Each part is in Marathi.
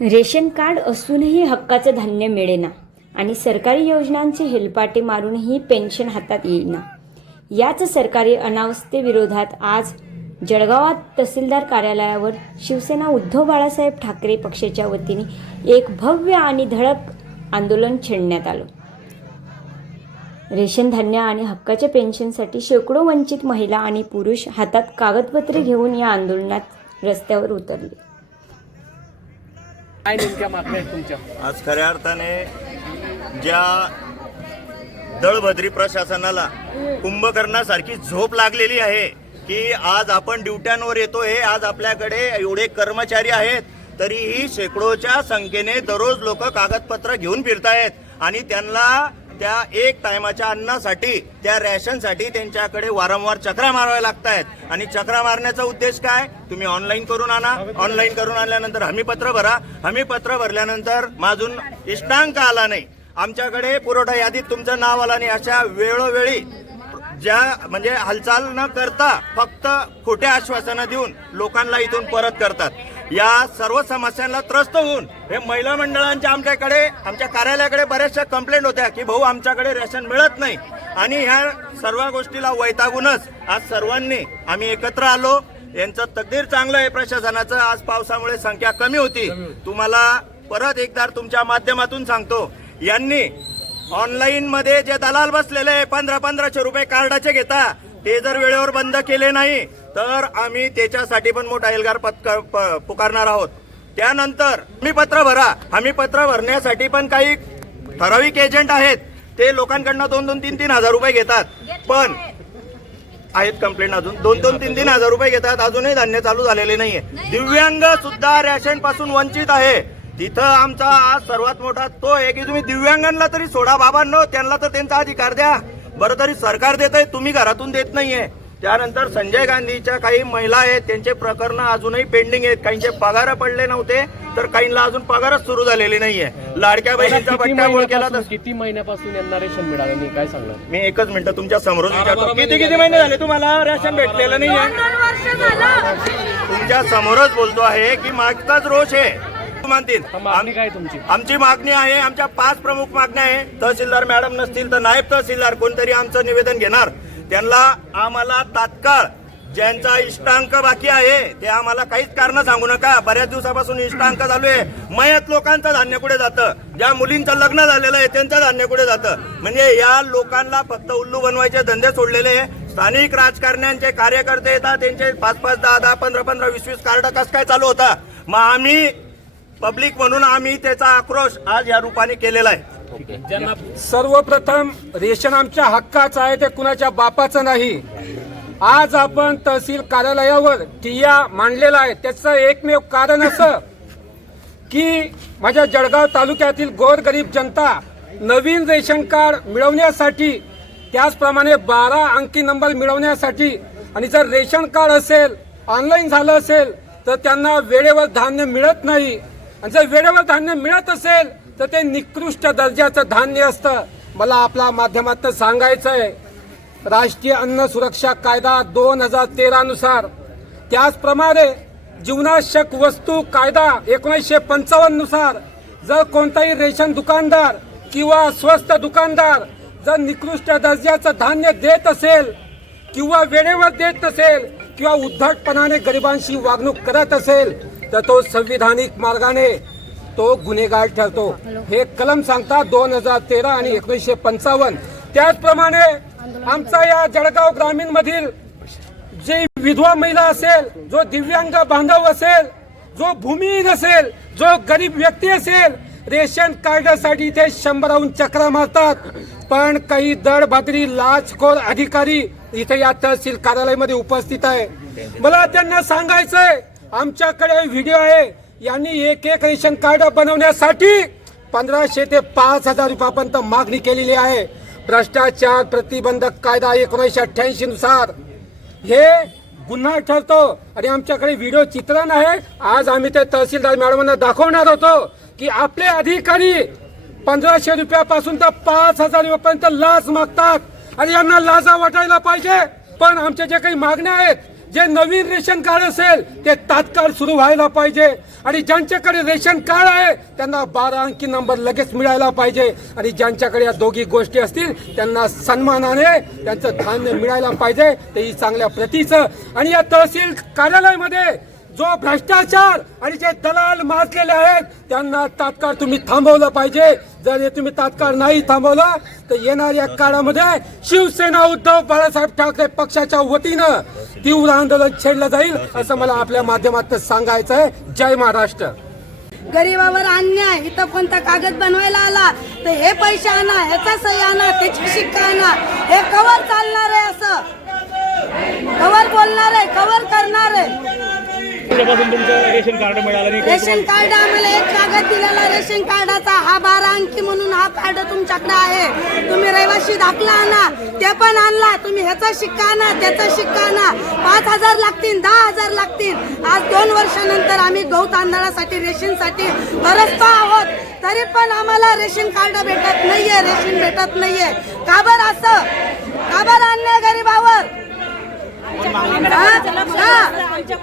रेशन कार्ड असूनही हक्काचं धान्य मिळेना आणि सरकारी योजनांचे हेलपाटे मारूनही पेन्शन हातात येईना. याच सरकारी अनावस्थेविरोधात आज जळगावात तहसीलदार कार्यालयावर शिवसेना उद्धव बाळासाहेब ठाकरे पक्षाच्या वतीने एक भव्य आणि धडक आंदोलन छेडण्यात आलं. रेशन धान्य आणि हक्काच्या पेन्शनसाठी शेकडो वंचित महिला आणि पुरुष हातात कागदपत्रे घेऊन या आंदोलनात रस्त्यावर उतरले. काय नेमक्या मागण्या आहेत तुमच्या? आज खऱ्या अर्थाने ज्या दळभद्री प्रशासनाला कुंभकर्णासारखी झोप लागलेली आहे की आज आपण ड्युट्यांवर येतोय, आज आपल्याकडे एवढे कर्मचारी आहेत तरीही शेकडोच्या संख्येने दररोज लोक कागदपत्र घेऊन फिरतायत आणि त्यांना त्या एक टायमाच्या अन्नासाठी, त्या रॅशनसाठी त्यांच्याकडे वारंवार चक्रा माराव्या लागत आहेत. आणि चक्रा मारण्याचा उद्देश काय? तुम्ही ऑनलाईन करून आणा, ऑनलाईन करून आणल्यानंतर हमीपत्र भरा, हमीपत्र भरल्यानंतर अजून इष्टांक आला नाही, आमच्याकडे पुरवठा यादीत तुमचं नाव आलं नाही, अशा वेळोवेळी ज्या म्हणजे हालचाल न करता फक्त खोट्या आश्वासनं देऊन लोकांना इथून परत करतात. या सर्व समस्यांना त्रस्त होऊन हे महिला मंडळांच्या आमच्या कार्यालयाकडे बऱ्याचशा कंप्लेंट होत्या की भाऊ आमच्याकडे रेशन मिळत नाही. आणि ह्या सर्व गोष्टीला वैतागूनच आज सर्वांनी आम्ही एकत्र आलो. यांचं तकदीर चांगलं आहे प्रशासनाचं. आज पावसामुळे संख्या कमी होती. तुम्हाला परत एकदा तुमच्या माध्यमातून सांगतो, यांनी ऑनलाईन मध्ये जे दलाल बसलेले 1500 रुपये कार्डाचे घेता ते जर वेळेवर बंद केले नाही तर आम्ही त्याच्यासाठी पण मोठा एल्गार पुकारणार आहोत. त्यानंतर हमीपत्र भरा, हमीपत्र भरण्यासाठी पण काही ठराविक एजंट आहेत, ते लोकांकडनं 2-2, 3-3 हजार रुपये घेतात. पण आहेत कंप्लेंट अजून 2-2, 3-3 हजार रुपये घेतात. अजूनही धान्य चालू झालेले नाहीये. दिव्यांग सुद्धा रॅशन पासून वंचित आहे. तिथं आमचा आज सर्वात मोठा तो आहे की तुम्ही दिव्यांगांना तरी सोडा बाबांनो, त्यांना तर त्यांचा अधिकार द्या. बरं तरी सरकार देत आहे, तुम्ही घरातून देत नाहीये. त्यानंतर संजय गांधीच्या काही महिला आहेत, त्यांचे प्रकरण अजूनही पेंडिंग आहेत. काहींचे पगार पडले नव्हते तर काहींना अजून पगारच सुरू झालेली नाहीये. लाडक्या बहिणीचा बट्टा गोळ केला तर किती महिन्यापासून यांना रेशन मिळालं नाही काय सांगणार? मी एकच मिनिट तुमच्या समोरच विचारतो, किती महिने झाले तुम्हाला रेशन भेटलेलं नाहीये? तुमच्या समोरच बोलतो आहे की मागचाच रोष आहे. काय तुमची? आमची मागणी आहे, आमच्या 5 प्रमुख मागण्या आहे. तहसीलदार मॅडम नसतील तर नायब तहसीलदार कोणतरी आमचं निवेदन घेणार. त्यांना आम्हाला तात्काळ ज्यांचा इष्टांक बाकी आहे ते आम्हाला काहीच कारण सांगू नका. बऱ्याच दिवसापासून इष्टांक चालू आहे. मयत लोकांचं धान्य कुठे जातं? ज्या मुलींचं लग्न झालेलं आहे त्यांचं धान्य कुठे जातं? म्हणजे या लोकांना फक्त उल्लू बनवायचे धंदे सोडलेले. स्थानिक राजकारण्यांचे कार्यकर्ते येतात, त्यांचे 5-5, 10-10, 15-15, 20-20 कार्ड कसं काय चालू होता? मग आम्ही पब्लिक म्हणून आम्ही त्याचा आक्रोश आज या रूपाने केलेला आहे. सर्वप्रथम रेशन आमच्या हक्काचं आहे, ते कुणाच्या बापाचं नाही. आज आपण तहसील कार्यालयावर ठिय्या मांडलेला आहे. त्याचं एकमेव कारण असं की माझ्या जळगाव तालुक्यातील गोरगरीब जनता नवीन रेशन कार्ड मिळवण्यासाठी, त्याचप्रमाणे 12 अंकी नंबर मिळवण्यासाठी, आणि जर रेशन कार्ड असेल, ऑनलाईन झालं असेल तर त्यांना वेळेवर धान्य मिळत नाही. आणि जर वेळेवर धान्य मिळत असेल तर ते निकृष्ट दर्जाचं धान्य असतं. मला आपल्या माध्यमातून सांगायचं आहे, राष्ट्रीय अन्न सुरक्षा कायदा 2013 नुसार, त्याचप्रमाणे जीवनावश्यक वस्तू कायदा 1955 नुसार जर कोणताही रेशन दुकानदार किंवा स्वस्त दुकानदार जर निकृष्ट दर्जाचं धान्य देत असेल किंवा वेळेवर देत नसेल किंवा उद्धटपणाने गरिबांशी वागणूक करत असेल तर तो संविधानिक मार्गाने तो गुन्हेगार ठरतो. हे कलम सांगतात 2013 आणि 1955. त्याचप्रमाणे आमचा या जळगाव ग्रामीण मधील जे विधवा महिला असेल, जो दिव्यांग बांधव असेल, जो भूमिहीन असेल, जो गरीब व्यक्ती असेल, रेशन कार्डासाठी ते 100हून चक्रा मारतात. पण काही दळभद्री लाचखोर अधिकारी इथे या तहसील कार्यालयामध्ये उपस्थित आहे. मला त्यांना सांगायचंय, आमच्याकडे व्हिडिओ आहे. यांनी एक रेशन कार्ड बनवण्यासाठी 1500 ते 5000 रुपयापर्यंत मागणी केलेली आहे. भ्रष्टाचार प्रतिबंधक कायदा 1988 नुसार हे गुन्हा ठरतो. आणि आमच्याकडे व्हिडिओ चित्रण आहे. आज आम्ही ते तहसीलदार मॅडमांना दाखवणार होतो की आपले अधिकारी 1500 रुपयापासून तर 5000 रुपयापर्यंत लाच मागतात. आणि यांना लाजा वाटायला पाहिजे. पण आमच्या जे काही मागण्या आहेत, जे नवीन रेशन कार्ड असेल ते तात्काळ सुरू व्हायला पाहिजे आणि ज्यांच्याकडे रेशन कार्ड आहे त्यांना 12 अंकी नंबर लगेच मिळायला पाहिजे आणि ज्यांच्याकडे या दोघी गोष्टी असतील त्यांना सन्मानाने त्यांचं धान्य मिळायला पाहिजे तेही चांगल्या प्रतीचं. आणि या तहसील कार्यालयामध्ये जो भ्रष्टाचार आणि जे दलाल माजलेले आहेत त्यांना तात्काळ तुम्ही थांबवलं पाहिजे. जर हे तुम्ही तात्काळ नाही थांबवलं तर येणाऱ्या काळामध्ये शिवसेना उद्धव बाळासाहेब ठाकरे पक्षाच्या वतीनं तीव्र आंदोलन छेडलं जाईल असं मला आपल्या माध्यमातून सांगायचं आहे. जय महाराष्ट्र. गरीबावर अन्याय, इथं कोणता कागद बनवायला आला तर हे पैसे आणा, ह्याचा सही आणा, त्याची शिक्का आणा. हे कवर चालणार आहे, असं कवर बोलणार आहे, कवर करणार आहे. तुमच्यापासून तुमचं रेशन कार्ड मिळालं नाही. रेशन कार्ड आम्हाला एक कागद दिलेला रेशन कार्डाचा, हा 12 अंकी म्हणून हा कार्ड तुमच्याकडे आहे. तुम्ही रहिवासी दाखला आणा, ते पण आणला. तुम्ही ह्याचा शिक्का आणा, त्याचा शिक्का आणा. 5,000 लागतील, 10,000 लागतील. आज 2 वर्षानंतर आम्ही गहू तांदळासाठी रेशनसाठी तरसतो आहोत, तरी पण आम्हाला रेशन कार्ड भेटत नाहीये, रेशन भेटत नाहीये. का बरं असं? का बरं अन्याय गरीबावर?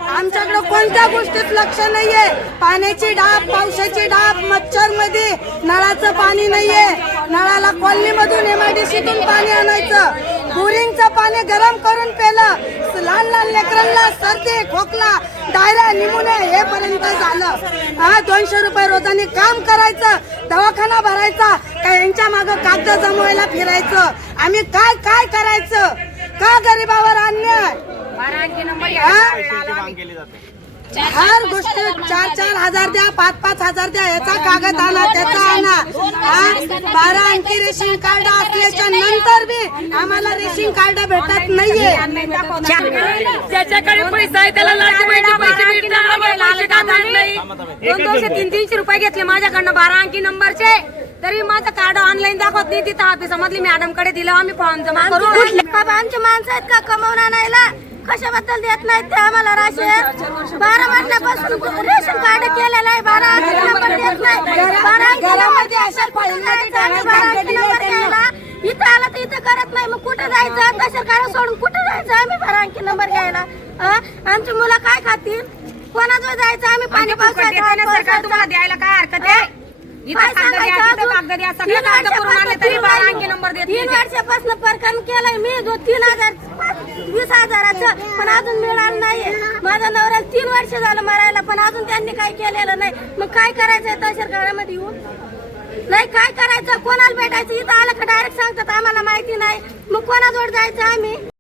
आमच्याकडे कोणत्या गोष्टीत लक्ष नाहीये. पाण्याची डाब, पावसाची डाब, मच्छर मध्ये नळाचं पाणी नाहीये. नळाला कॉलनी मधून MIDCतून पाणी आणायचं. बोरिंगचं पाणी गरम करून पेलं. लहान लहान लेकरांना सर्दी, खोकला, डायरिया, निमोनिया हे पर्यंत झालं. 200 रुपये रोजाने काम करायचं, दवाखाना भरायचा, काय यांच्या मागं कागद जमवायला फिरायचं. आम्ही काय काय करायचं? का गरीबावर अन्याय? हर गोष्ट 4-4 हजार द्या, 5-5 हजार द्या, याचा कागद आणा, त्याचा आणा. 12 अंकी रेशन कार्ड असल्याच्या नंतर बी आम्हाला रेशन कार्ड भेटत नाहीये. ज्याच्याकडे पैसा आहे त्याला लाडकी बहिणीचे पैसे भेटतात, आम्हाला पैसे का भेटत नाही? 200-300 रुपये घेतले माझ्याकडनं 12 अंकी नंबरचे, तरी माझं कार्ड ऑनलाईन दाखवत नाही. तिथं ऑफिसमधली मॅडम कडे दिलं, आम्ही फॉर्म जमा करून. बाबा आमचे माणसं आहेत का कमवून आणायला? कशाबद्दल देत नाहीत ते आम्हाला राशन? 12 महिन्यापासून रेशन कार्ड केलेलं आहे, 12 अंकी नंबर देत नाही. 12 अंकी नंबर द्यायचा, 12 अंकी नंबर घ्यायला इथं आला तर इथं करत नाही. मग कुठं जायचं? तसं काय सोडून कुठं जायचं आम्ही 12 अंकी नंबर घ्यायला? आमची मुलं काय खातील? कोणाजवळ जायचं आम्ही? पाणी पावसाळ्यात तुम्हाला द्यायला काय हरकत आहे? 3 वर्षापासून परकाम केलंय मी, 20,000 पण अजून मिळालं नाहीये. माझ्या नवऱ्याला 3 वर्ष झालं मरायला, पण अजून त्यांनी काही केलेलं नाही. मग काय करायचंय तहसील काळामध्ये येऊन? नाही काय करायचं? कोणाला भेटायचं? इथं आलं का डायरेक्ट सांगतात आम्हाला माहिती नाही. मग कोणाजवळ जायचं आम्ही?